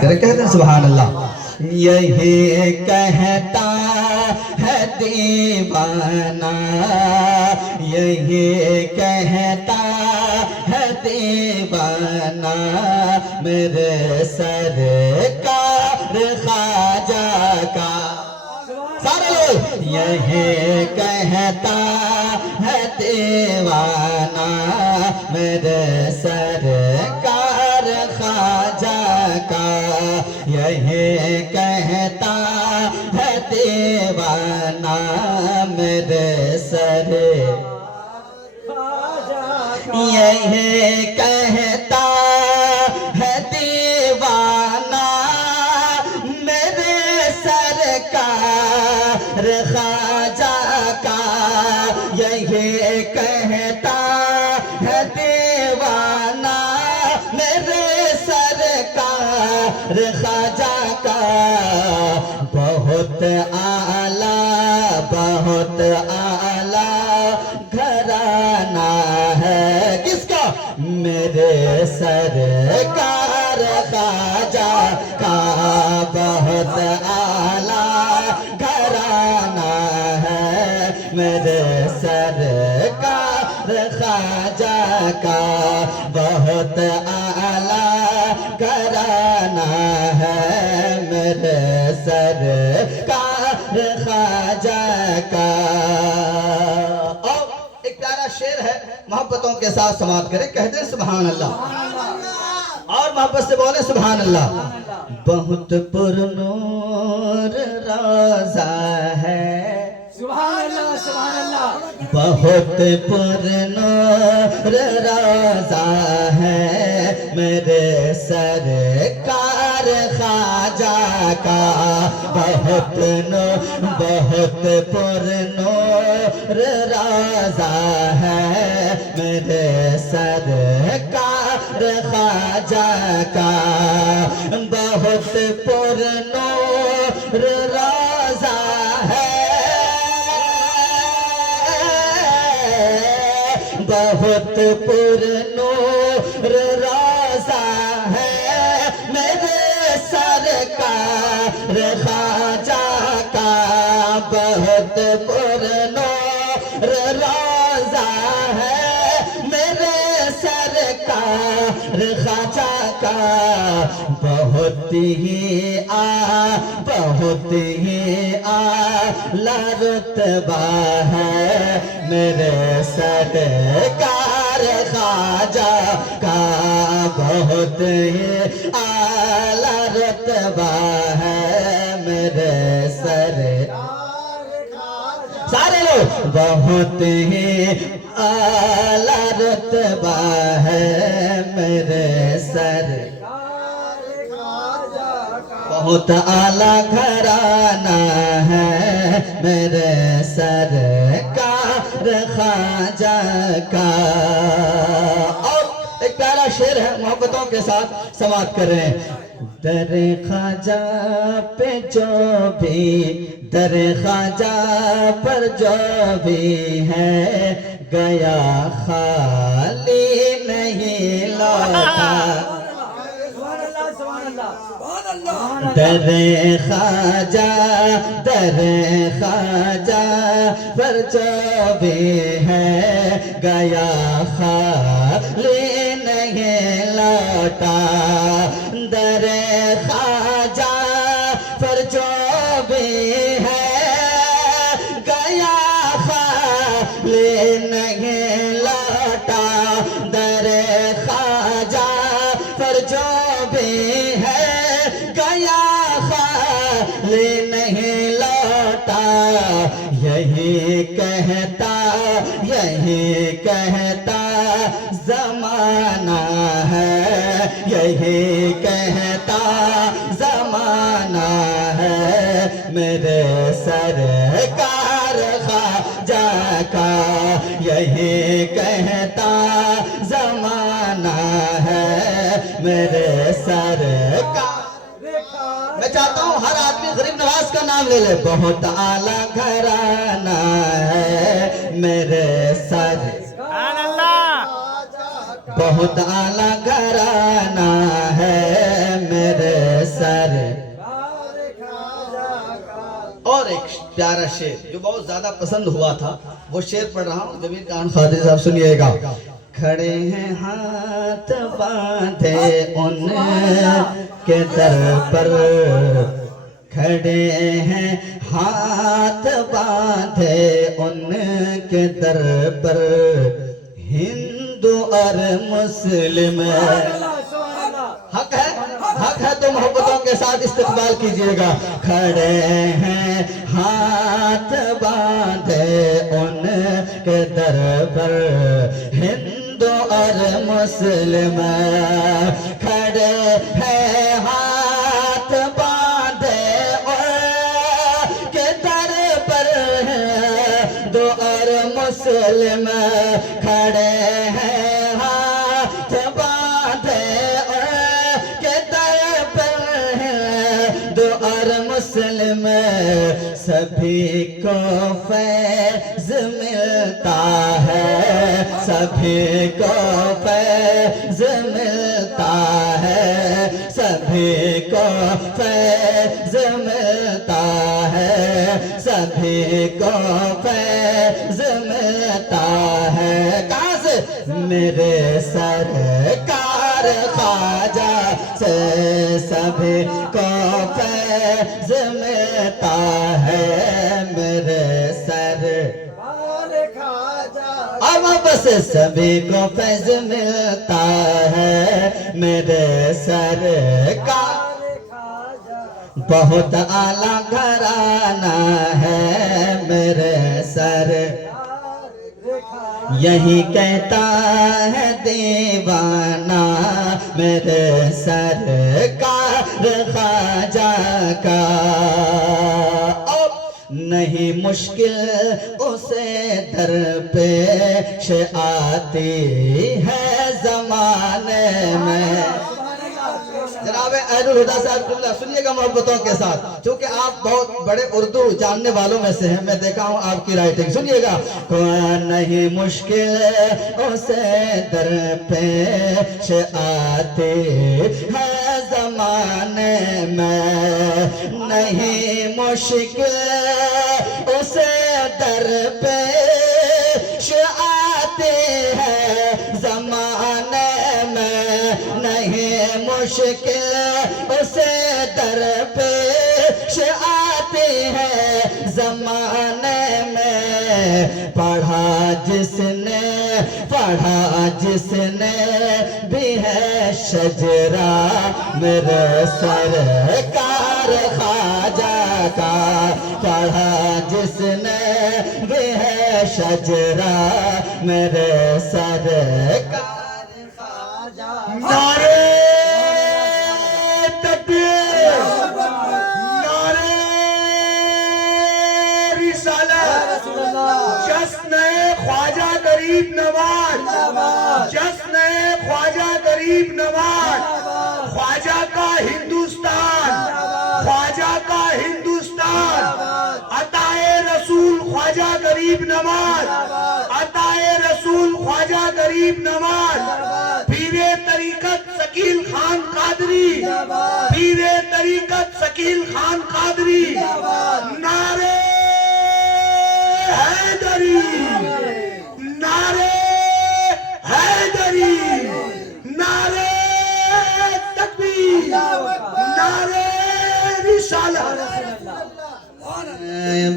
کہتے ہیں سبحان اللہ۔ یہی کہتا ہے دیوانہ، یہی کہتا ہے دیوانہ، میرے سرکار خواجہ کا سارے لوگ یہی کہتا ہے دیوانہ، میرے سرکار خواجہ کا، یہی کہتا ہے دیوانہ، میرے یہی کہتا ہے دیوانہ، میرے سرکار خواجہ کا، یہی کہتا ہے دیوانہ، میرے سرکار خواجہ کا، بہت اعلیٰ بہت اعلیٰ گھرانہ ہے کس کا؟ میرے سرکار خواجہ کا، بہت اعلیٰ گھرانہ ہے، میرے سرکار خواجہ کا، بہت اعلیٰ گھرانہ ہے، میرے سرکار خواجہ کا۔ اور ایک پیارا شعر ہے، محبتوں کے ساتھ سماعت کریں، کہتے ہیں سبحان اللہ، اور محبت سے بولیں سبحان اللہ۔ بہت پرنور روضہ ہے، سبحان اللہ سبحان اللہ، بہت پرنور روضہ ہے، میرے سرکار خواجہ کا، بہت پرنور روضہ ہے، میرے سرکار خواجہ کا، بہت پرنور روضہ ہے، بہت پرنور روضہ ہے، میرے سرکار خواجہ کا، بہت پرنور روضہ ہے، میرے سرکار خواجہ کا، بہت ہی اعلیٰ رتبہ ہے، میرے سرکار خواجہ کا، بہت ہی اعلیٰ رتبہ ہے، میرے سارے لوگ بہت ہی اعلیٰ رتبہ ہے، میرے بہت اعلیٰ گھرانہ ہے، میرے سرکار خواجہ کا۔ اور ایک پیارا شعر ہے، محبتوں کے ساتھ سماعت کریں۔ در خواجہ پہ جو بھی در خواجہ پر جو بھی ہے، گیا خالی نہیں لوٹا، در خواجہ پر جو بھی ہے، گیا خالی نہیں لوٹا، در خواجہ پر جو بھی ہے، گیا خالی نہیں لوٹا، در خواجہ پر جو بھی ہے، گیا خالی نہیں لوٹا، یہی کہتا زمانہ ہے، یہی کہتا زمانہ ہے، میرے سرکار خواجہ کا، یہی کہتا زمانہ ہے، میرے سرکار۔ میں چاہتا ہوں ہر آدمی غریب نواز کا نام لے لے، بہت اعلیٰ گھرانہ ہے، میرے بہت اعلیٰ گھرانہ ہے، میرے اور ایک پیارا شعر جو بہت زیادہ پسند ہوا تھا وہ شعر پڑھ رہا ہوں ضمیر خان خادری صاحب سنیے گا کھڑے ہیں ہاتھ باندھے ان کے در پر کھڑے ہیں ہاتھ باندھے ان کے در پر ہندو اور مسلم حق ہے تو محبتوں کے ساتھ استقبال کیجئے گا کھڑے ہیں ہاتھ باندھے ان کے در پر ہندو اور مسلم کھڑے ہیں ہاتھ باندھے ان کے در پر ہندو اور مسلم کھڑے ہیں ہاتھ باندھے مسلم سبھی کو فیض ملتا ہے سبھی کو فیض ملتا ہے سبھی کو فیض ملتا ہے سبھی کو فیض ملتا ہے کہاں سے میرے سرکار خواجہ سے سبھی کو فیض ملتا ہے میرے اب بس سبھی کو فیض ملتا ہے میرے سرکار بہت اعلیٰ گھرانہ ہے میرے یہی کہتا ہے دیوانہ میرے سرکار خواجہ کا اب نہیں مشکل اسے درپیش آتی ہے زمانے میں جناب اہل الہدا صاحب سنیے گا محبتوں کے ساتھ چونکہ آپ بہت بڑے اردو جاننے والوں میں سے ہیں میں دیکھا ہوں آپ کی رائٹنگ سنیے گا نہیں مشکل اسے درپیش آتی ہے زمانے میں نہیں مشکل اسے درپیش آتی ہے زمانے میں نہیں مشکل اسے درپیش آتی ہے زمانے میں پڑھا جس نے بھی ہے شجرا میرے سرکار خواجہ کا پڑھا جس نے بھی ہے شجرا میرے سرکار خواجہ نعرے تکبیر نعرے رسالت جشن خواجہ غریب نواز جشن خواجہ غریب نواز خواجہ کا ہندوستان خواجہ کا ہندوستان عطائے رسول خواجہ غریب نواز عطائے رسول خواجہ غریب نواز پیر طریقت شکیل خان قادری پیر طریقت شکیل خان قادری نعرے حیدری نعرے حیدری نعرے تکبیر نعرے رسالت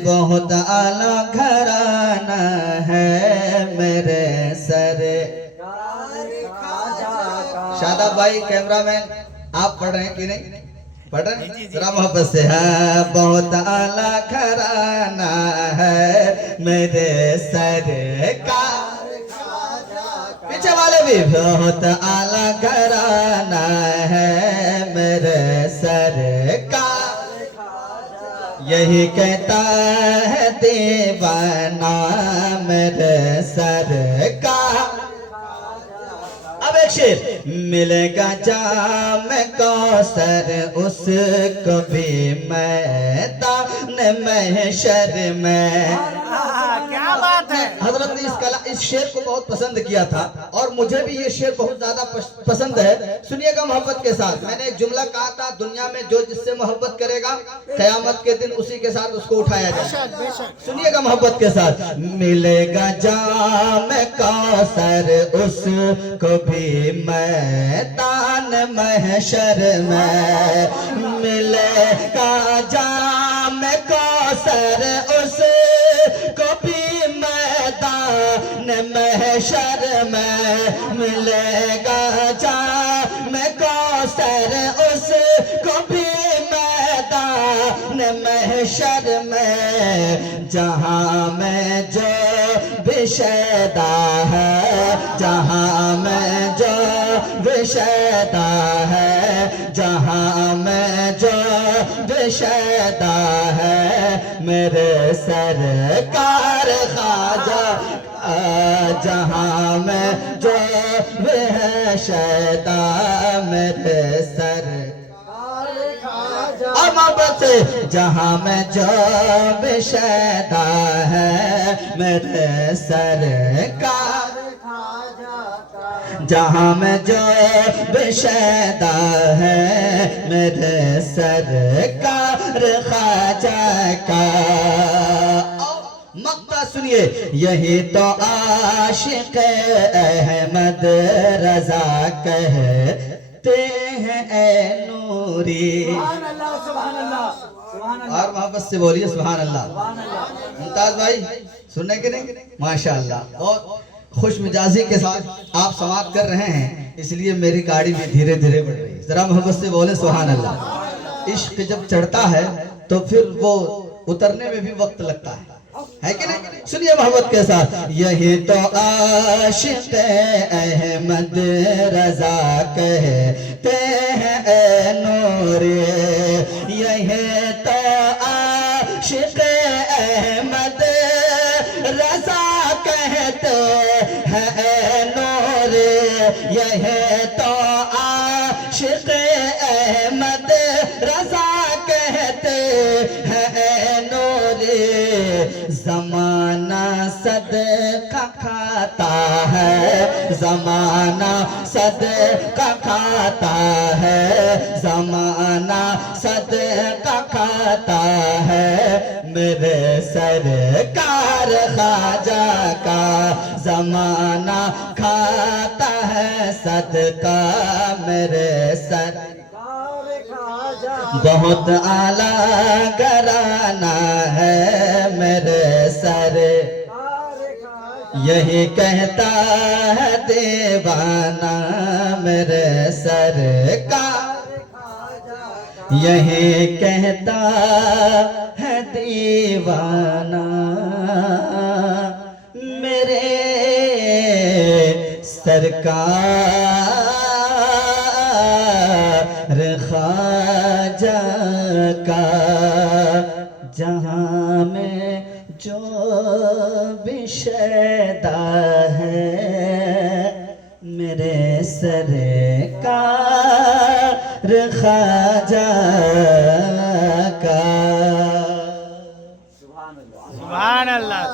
بہت اعلیٰ گھرانہ ہے میرے شاداب بھائی کیمرہ مین آپ پڑھ رہے ہیں کہ نہیں پڑھ رہے ہیں ذرا محبت سے بہت اعلیٰ گھرانہ ہے میرے سرکار پیچھے والے بھی بہت اعلیٰ گھرانہ ہے میرے سرکار یہی کہتا ہے دیوانہ میرے سرکار اب ایک شعر ملے گا جام کوثر اس کو بھی میدان محشر میں کیا بات ہے حضرت نے اس شعر کو بہت پسند کیا تھا اور مجھے بھی یہ شعر بہت زیادہ پسند ہے. سنیے گا محبت کے ساتھ. میں نے ایک جملہ کہا تھا دنیا میں جو جس سے محبت کرے گا قیامت کے دن اسی کے ساتھ اس کو اٹھایا جائے. سنیے گا محبت کے ساتھ. ملے گا جام کوثر اس کو بھی میدان محشر میں. ملے گا جام کوثر اس کو بھی میدان محشر میں. ملے گا جام کوثر اس کو بھی میدان محشر میں. جہاں میں جو بھی شیدا ہے, جہاں میں جو بھی شیدا ہے, جہاں میں جو بھی شیدا ہے, میرے سرکار خواجہ. جہاں میں جو بھی ہے شیدا میرے اور محبت سے. جہاں میں جو بھی شیدا ہے میرے سرکار, جہاں میں جو بھی شیدا ہے میرے سرکار خواجہ کا. مقطع سنیے. یہی تو عاشق احمد رضا کہتے ہیں اے نوری. سبحان اللہ سبحان اللہ سبحان اللہ. اور محبت سے بولیے سبحان اللہ. سبحان اللہ. ممتاز بھائی سننے کے نہیں ماشاءاللہ بہت خوش مزاجی کے ساتھ آپ سماعت کر رہے ہیں, اس لیے میری گاڑی بھی دھیرے دھیرے بڑھ رہی ہے. ذرا محبت سے بولیں سبحان اللہ. عشق جب چڑھتا ہے تو پھر وہ اترنے میں بھی وقت لگتا ہے کہ نہیں. سنیے محبت کے ساتھ. یہی تو عاشق احمد رضا کہتے ہیں اے نوری. یہی تو عاشق احمد رضا کہتے ہیں اے نوری. یہی تو عاشق احمد رضا کہتے ہیں اے نوری. زمانہ صدقہ کھاتا ہے, زمانہ صدقہ کھاتا ہے, زمانہ صدقہ کھاتا ہے, میرے سرکار خواجہ کا زمانہ کھاتا ہے صدقہ میرے سرکار. بہت اعلیٰ گھرانہ ہے میرے سر, یہی کہتا ہے دیوانہ میرے سرکار. یہی کہتا ہے دیوانہ میرے سرکار خواجہ کا. جہاں میں جو بھی شیدا ہے میرے سرکار خواجہ کا. سبحان اللہ.